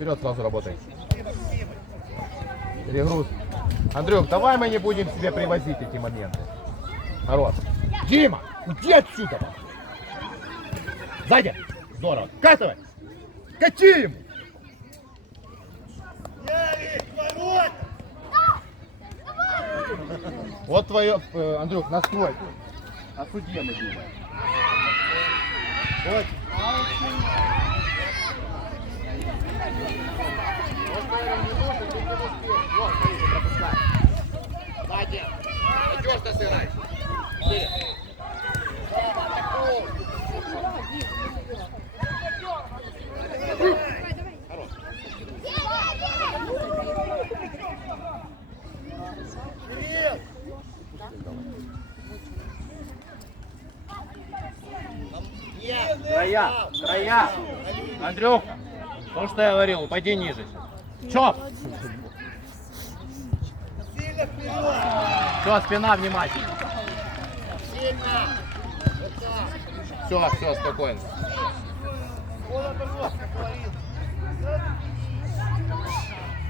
Вперед сразу работай. Перегруз. Андрюк, давай мы не будем себе привозить эти моменты. Хорош. Дима, иди отсюда. Сзади. Здорово. Катывай. Кати ему. Вот твое, э, Андрюк, настрой. А судья мы Дима. Вот. Надежно сыграй. Края, края. Андрюха, то, что я говорил, упади ниже. Чоп. Все, спина внимательно. Все, все, спокойно.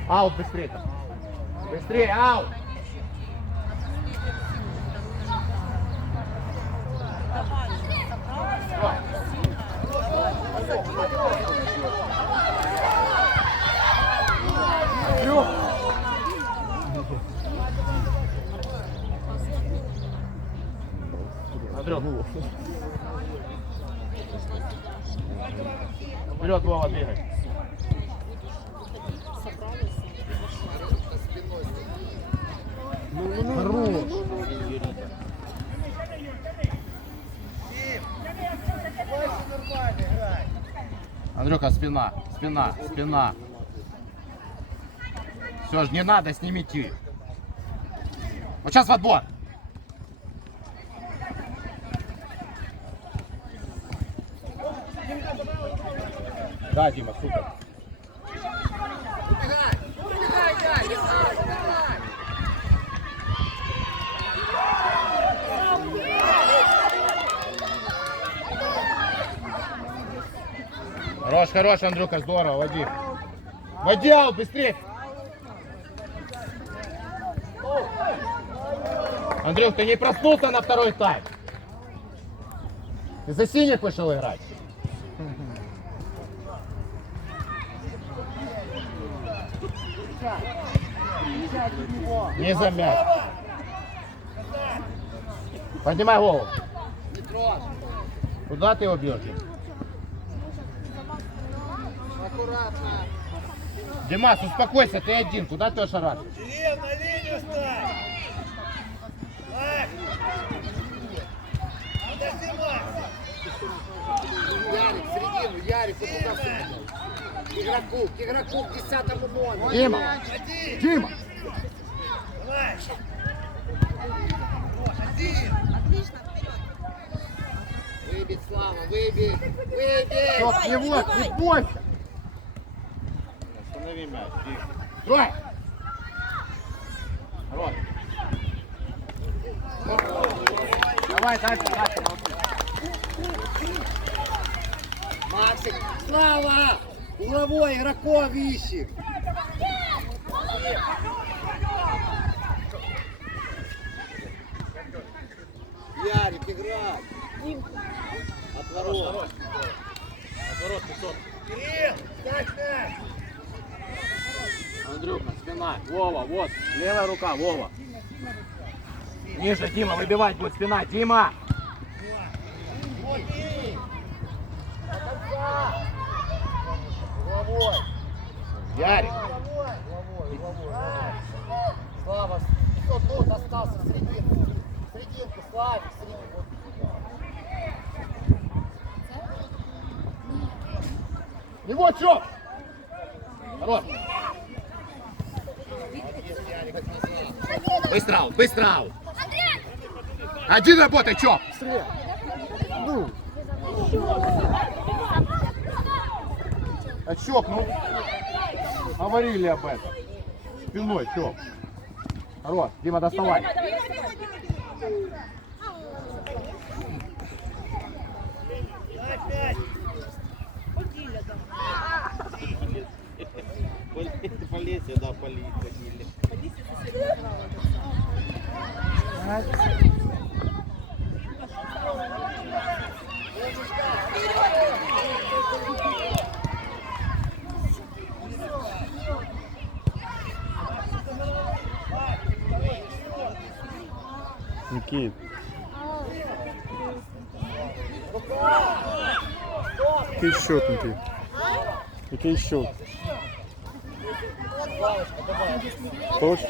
Аут быстрее. там. Быстрее, аут. Андрюх. Андрюх. Хорош. Андрюха, спина, спина, спина. Все ж не надо, снимите. Вот сейчас в отбор. Да, Дима, супер. Хорош, хорош, Андрюха, здорово, води. Води, аут, быстрее. Андрюх, ты не проснулся на второй тайм. Ты за синих вышел играть. Не за мяч. Поднимай голову. Куда ты его бьешь? Аккуратно. Димас, успокойся, ты один. Куда ты шарашишь? Кирилл, на линию ставь. Ярик, середину, Ярик, вот туда все. К игроку, к игроку, к десятому номеру. Дима. Дима. Давай. Ходи. Выбить, Слава, выбить, выбить. Стоп, не вот, не бойся. Останови мяч. Тихо. Строй. Хорош. Давай, дальше, дальше. Максик, Слава, угловой игроков ищет. Ярик, играй. Отворот. Отворот, пятьсот. Кирилл, мяч. Андрюха, спина. Вова, вот. Левая рука, Вова. Ниже, Дима, выбивать будет спина. Дима! Угловой. Ярик. Слава, кто тут остался в серединку? В серединку, Славик, в серединку. И вот что! Хорош. Быстро, быстро! Один работай, чё? А чё, ну? Говорили об этом. Спиной, чё? Хорош, Дима, доставай. Ставь мяч. Никит. Який счет, Никит? Який счет? Точно?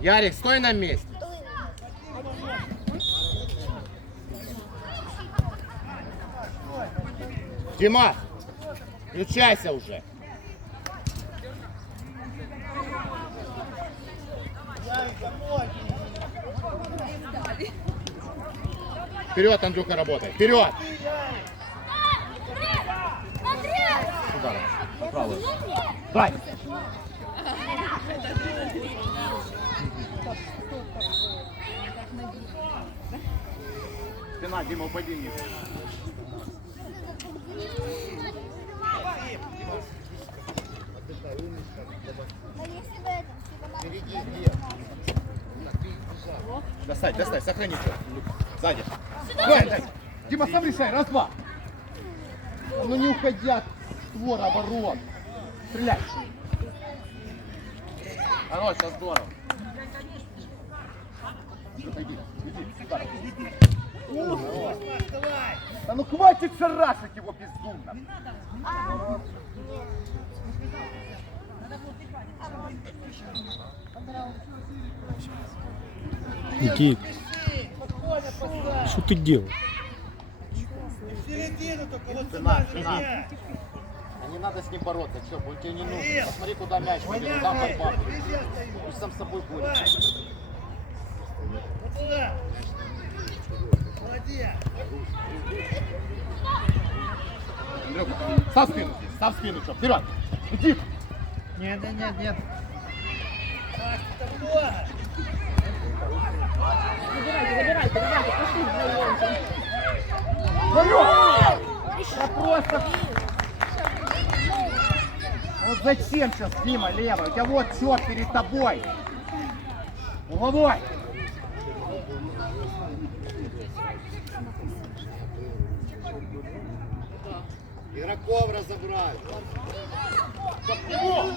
Ярик, стой на месте. Дима, включайся уже. Вперед, Андрюха, работай. Вперед! На правую. Дай! Спина, Дима, упади ниже. Достать, достать, сохрани все. Сзади. Дай, дай. Дима, сам решай. Раз, два. Ну не уходи от створа ворот. Стреляй. Хорош, сейчас здорово. Отойди. Давай. Да ну хватит шарашить его бездумно. Никит, что ты делаешь? А не надо с ним бороться, все, он тебе не нужен. Посмотри, куда мяч побежал, там борьба. Пусть сам с собой борется. Вот сюда. Молодец. Андрюха, став спину здесь, став спину, что, вперед. Иди. Нет, нет, нет, нет. Маш, ты такое. Вперед! Да просто... Вот зачем сейчас Дима левый? У тебя вот черт перед тобой. Угловой. Игроков разобрали. Маш.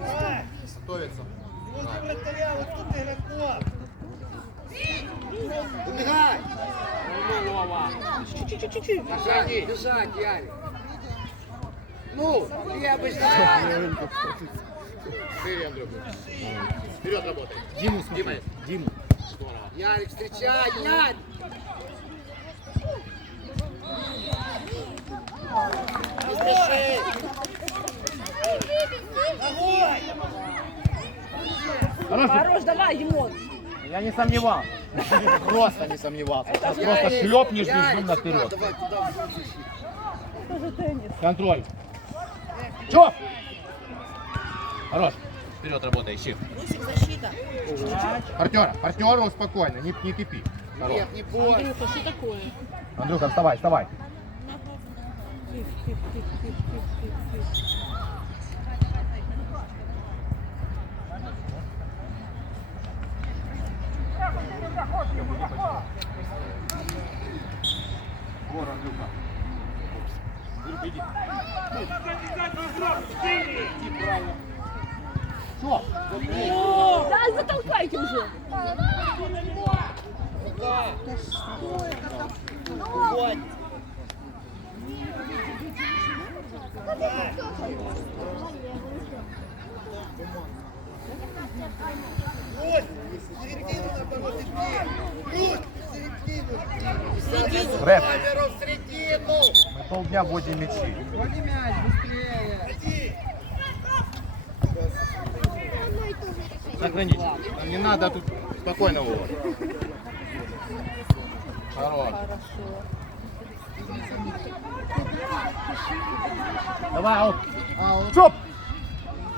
Маш. Готовится. Вот ты вратаря, вот тут игроков. Убегай! Бежать, бежать, Ярик. Ну, я бы ждал. Шире, Андрюха. Вперед работай. Диму Дима. Диму. Ярик, встречай, Ярик! Не спеши! Давай. Хорош, давай, Димон. Я не сомневался. Просто не сомневался. Сейчас просто шлепнешь безумно вперед. Контроль. Чё? Хорош. Вперед работай, ищи. Русик, защита. Партнера, партнера спокойно, не, не кипи. Хорош. Нет, не бойся. Андрюха, что такое? Андрюха, вставай, вставай. Тихо, тихо, тихо, тихо, тихо, тихо, тихо. Вор, Андрюха. Андрюха, иди. Что? О, Да, затолкайте уже. Русь, в середину наоборот иди. Русь, в середину! Мы полдня вводим мячи. Иди. Сохранить. Нам не надо тут спокойно вывод. Хорош. Давай, аут. Стоп!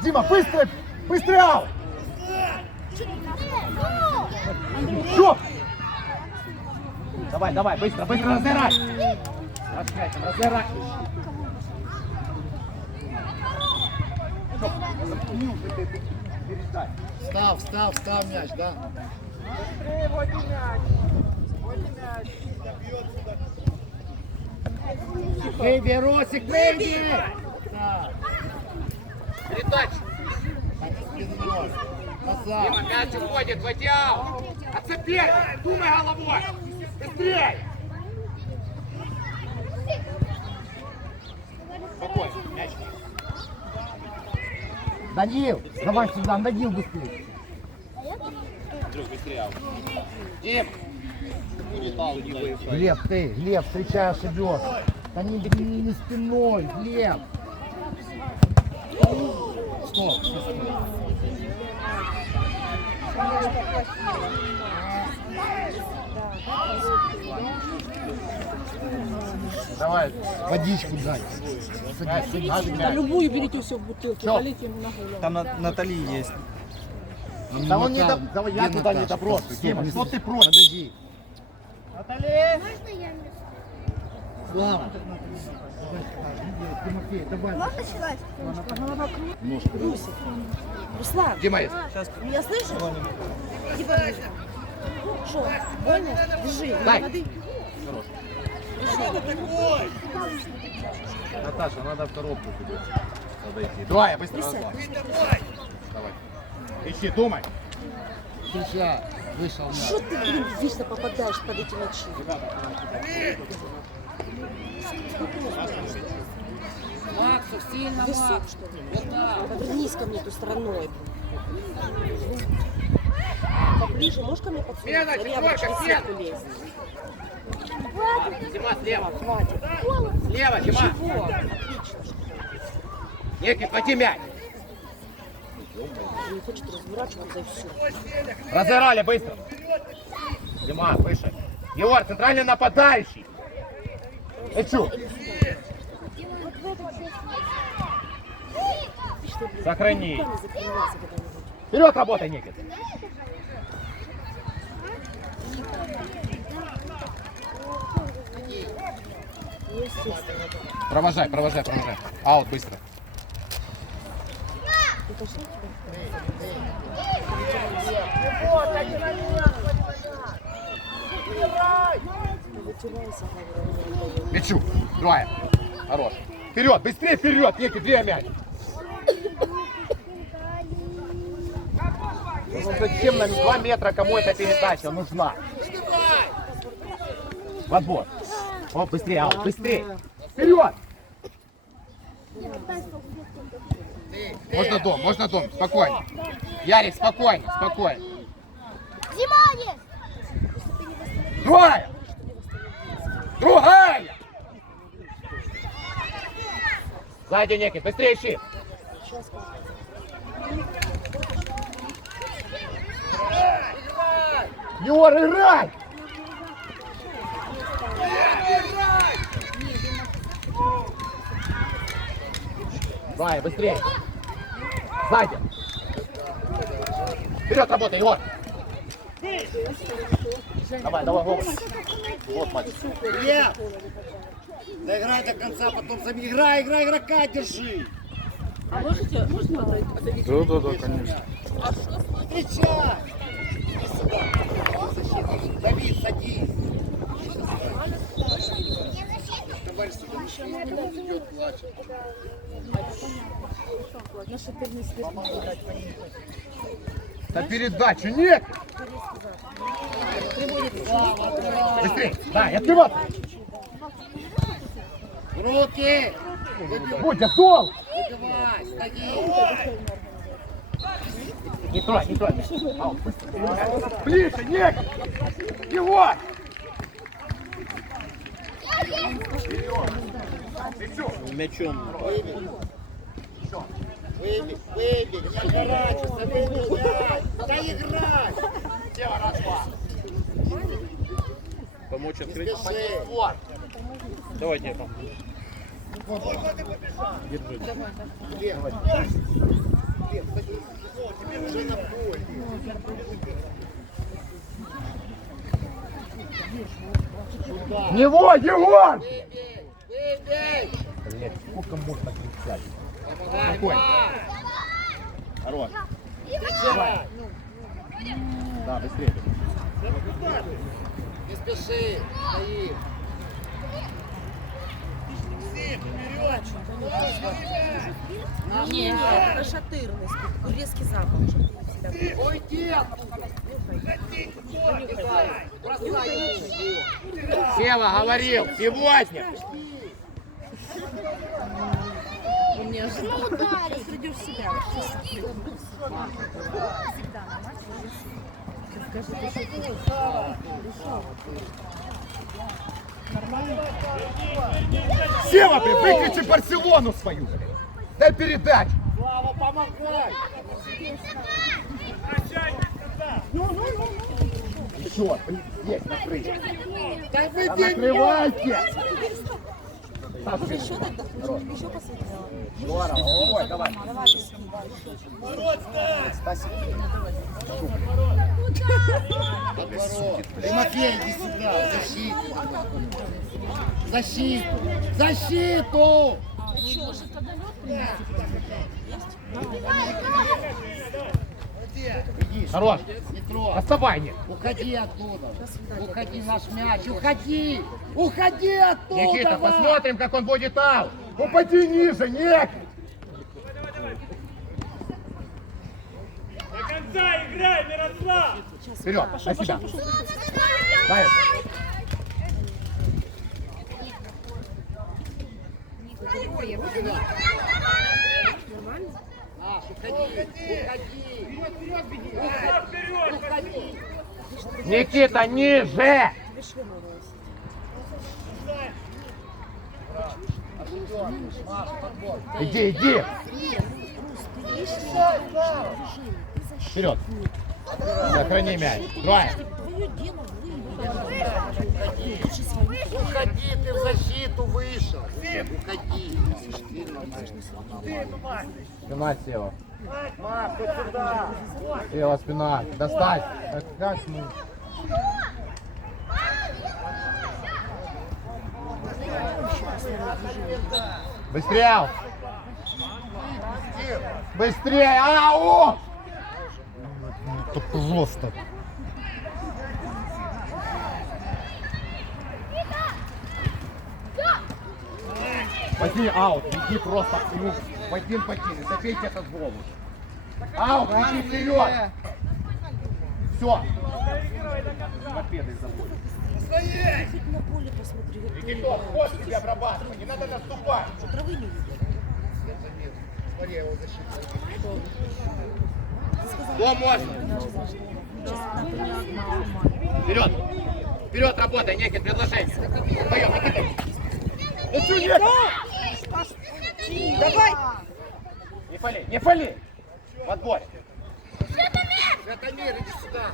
Дима, быстро! Быстрый аут! Давай, давай, быстро, быстро разыграй. Разыграй, там, разыграй. Чтоб запомнил бы ты эту передачу. Став, став, став мяч, да. Выйди, Росик, выйди! Передача. Назад. Дима, мяч уходит в идеал. Отцепи, думай головой. Быстрей. Данил, давай сюда, Данил быстрее. Друг, быстрее. Дим. Глеб, ты, Глеб, встречаешь идешь. Да не, не, не спиной, Глеб. Стоп. Давай, водичку дай. Садись, садись, Да любую берите все в бутылку, Чё? полейте ему на голову. Там на- Натали есть. Да он не до... Давай, я туда не доброшу. Дима, что ты просишь? Подожди. Слава. Тимофей, давай. Руслан, Дима есть. меня слышишь? Типа, что, больно? Держи, Дай. воды. Наташа, надо в коробку туда подойти. Давай, я быстро Присядь. разлажу. Давай. Ищи, думай. Встречай. Вышел. Что ты, блин, вечно попадаешь под эти мячи? Максу, сильно, Висок, что ли? Повернись ко мне той стороной. Поближе, можешь ко мне подсунуть? Я четверка, лезу. Дима, слева. Хватит. Слева, Дима. Чего? Отлично. Некий, хвати мяч. Не хочет разворачиваться и все. Разыграли быстро. Дима, выше. Егор, центральный нападающий. Эчу. Сохрани. Вперед работай, Никит. Провожай, провожай, провожай. Аут быстро. Мячу. Двое. Хорош. Вперед, быстрее вперед, Никит, две мяч. Ну зачем нам 2 метра кому эта передача нужна? В отбор. О, быстрее, аут, быстрее. Вперед! Можно дом, можно дом, спокойно. Ярик, спокойно, спокойно. Внимание! Другая! Другая! Сзади некий, быстрее ищи. Юр, играй! Давай, быстрее. Сзади. Вперед работай, Егор. Давай, давай, Вова. Вот, мать. Глеб! Доиграй до конца, потом сами. Играй, играй, игрока держи. А можете, можно отойти? Да, да, да, конечно. Встречай! Иди сюда. Давид, садись. Товарищ сюда идет, плачет. Наши перни Да передачу нет! Быстрее! Да, и открывай! Руки! Будь готов! Выбивай, стои! Не трой, не трой. Ближе, нет! Его! Мячом. Выбей, выбей, не отворачивайся, выбей мяч! Да играй! Помочь открыть. Спеши! Вот. Давай, Тепа. Глеб, Глеб, садись. Выбей! Выбей! Блять, сколько можно кричать? Спокойно. Хорош. Давай! Да, быстрее. Не спеши! Стоим! Наш Ні, ні, нашатирилась, такий різкий запах. Бросай его! Сева говорил, сегодня. Не ожидал. Сейчас придешь в себя. Всегда на мать Скажи, ты что Сева, блин, выключи Барселону свою, блин. Дай передачу. Слава, помогай! Еще, блин, есть, накрыть. Да накрывайте. Еще тогда еще посмотрела. Здорово, ой, давай. Давай, посмотри. Спасибо. Тимофей, иди сюда! Защиту! Защиту! Защиту! Хорош. Не трогай! Оставай, нет. Уходи оттуда! Уходи, наш мяч! Уходи! Уходи оттуда! Никита, посмотрим, как он будет аут. Упади ниже, нет. Конца играй, Мирослав! Вперед, на себя. Дай. Наш, уходи! Уходи! Мирослав, вперед! Уходи! Никита, ниже. Иди, иди. Вперед. Сохрани мяч. Давай. Уходи, ты в защиту вышел! Уходи! Спина села. Села спина. Достать. Как мы? Быстрее! Быстрее! Ау! Это просто. Возьми аут, иди просто ему в один покинь, забейте этот голову. Аут, иди вперед! Все! Победой забудь. Хоть на поле посмотри. Никитос, ход тебе обрабатывай, не надо наступать. Травы не видно. Смотри, я его защиту. Во, можно. Вперед! Вперед работай, Никит, предложение. Вдвоем, Никита. Ну что нет? Давай! Не фали, не фали. В отборе. Святомир, иди сюда!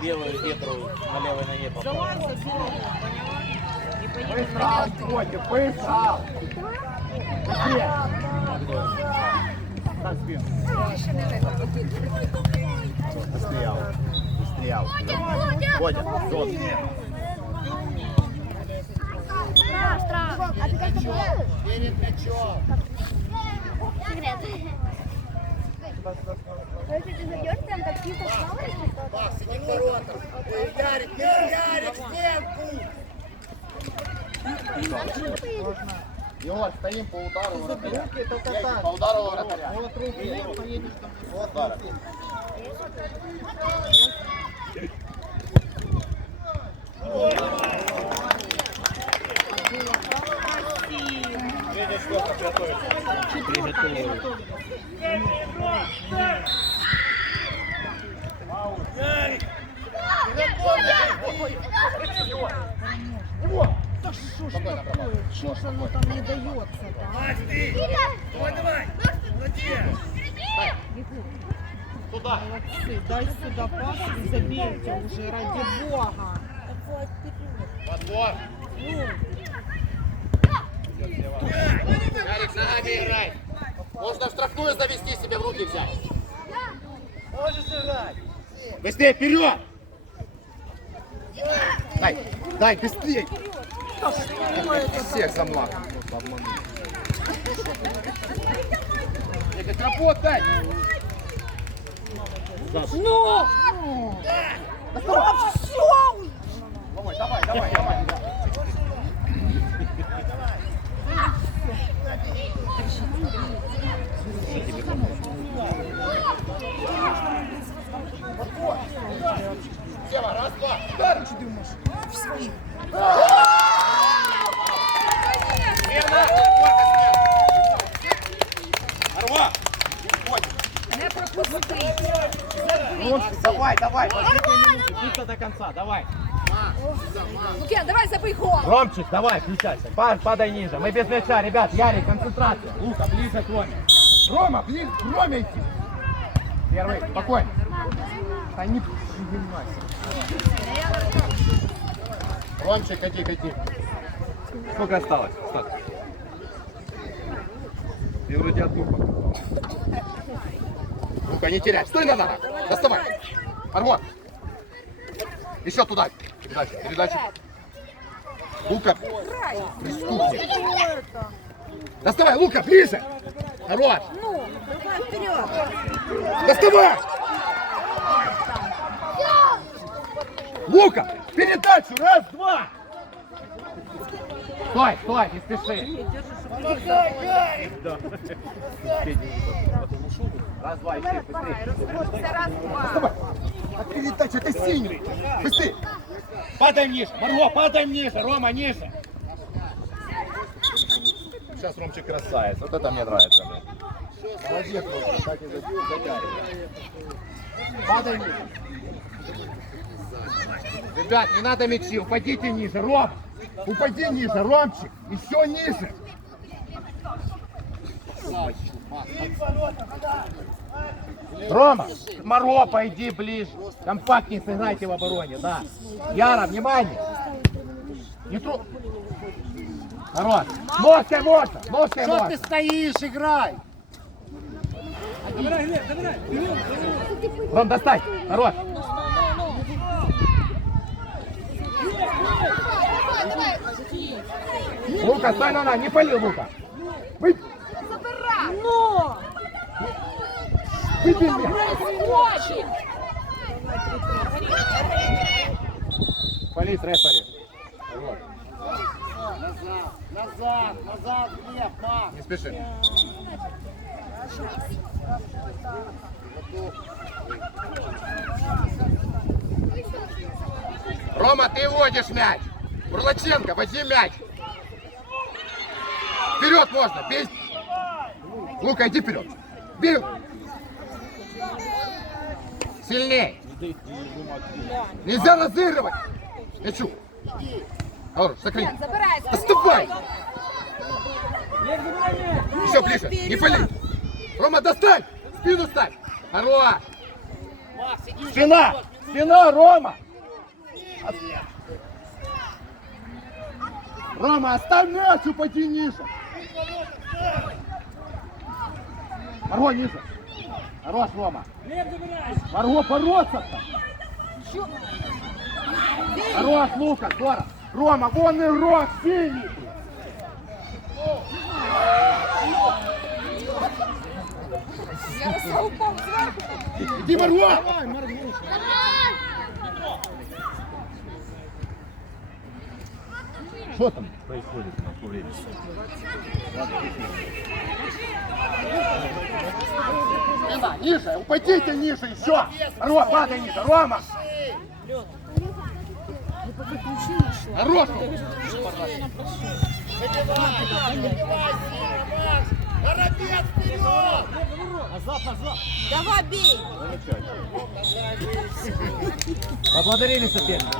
Белую ветру на левой ноге попал. Быстро, отходим, быстро. Быстрее. Быстрее. Быстрее, аут. Водя, Страх, страх. А ты делаешь? Перед мячом! Секрет. Если ты зайдешь, прям как типа слава, если что-то. Макс, иди к воротам! Ярик, Ярик, Ярик, стенку! Егор, стоим по удару вратаря. По удару вратаря. Вот удара. Видишь, сколько готовится. Его! Спокойно, пробовай. Что ж оно там не остается-то? Туда. Молодцы, дай сюда пас и забейте уже, ради бога. Подбор. Ярик, ногами играй. Можно в штрафную завести себе в руки взять. Можешь играть. Быстрее, вперед! Дай, дай, быстрее! Всех замахом. Игорь, работай! Ну! Да все! Давай, давай, давай, давай. Сева, раз, два, удар! Смена! Сколько смена? Арва! Не пропусти! Ромчик, давай, давай, биться до конца, давай. Лукьян, давай забей гол. Ромчик, давай, включайся. Па- Падай ниже. Мы без мяча, ребят. Ярик, концентрация. Лука, ближе к Роме. Рома, ближе к Роме идти. Первый, спокойно. Да не принимайся. Ромчик, ходи, ходи. Сколько осталось? Стас? Ты вроде одну показал. Лука, не теряй. Стой на ногах. Доставай. Армон. Еще туда. Передача, передача. Лука, преступник. Доставай, Лука, ближе. Хорош. Ну, давай вперед. Доставай. Лука, передачу. Раз, два. Стой, стой, не спеши. Раз, два, еще быстрее. Доставай. А передача, это синий. Быстрее. Падай ниже. Марго, падай ниже. Рома, ниже. Сейчас Ромчик красавец. Вот это мне нравится. Молодец, Рома. Так и затягивай. Падай ниже. Ребят, не надо мячи, упадите ниже. Ром, упади ниже. Ромчик, еще ниже. Рома, Маро, пойди ближе. Компактнее сыграйте в обороне, да. Яра, внимание. Не тру... Хорош. Ножкой можно, ножкой Что ты стоишь, играй! Ром, достань. Хорош. Лука, стой на не пали, Лука. Вы... Ну! Выбей. Происходит! Полис, рефери. Назад, назад, назад, Глеб, Макс! Не спеши. Рома, ты водишь мяч. Бурлаченко, возьми мяч. Вперед можно, бей. Лука, иди вперед. Бей. Сильней. Нельзя разыгрывать. Мячу. Хорош, сохрани. Забирай, Доставай! Еще ближе, не пали! Рома, достань! Спину ставь! Хорош! Спина! Спина, Рома! Рома, оставь мяч, упади ниже! Марго, ниже! Хорош, Рома! Марго, бороться-то! Хорош, Лука, здорово! Рома, вон игрок синий! Иди, Марго! Что там происходит по времени? Спина, ниже, упадите ниже еще! Рома, падай ниже, Рома! Хорош! Воробец вперед! Давай бей! Поблагодарили соперника.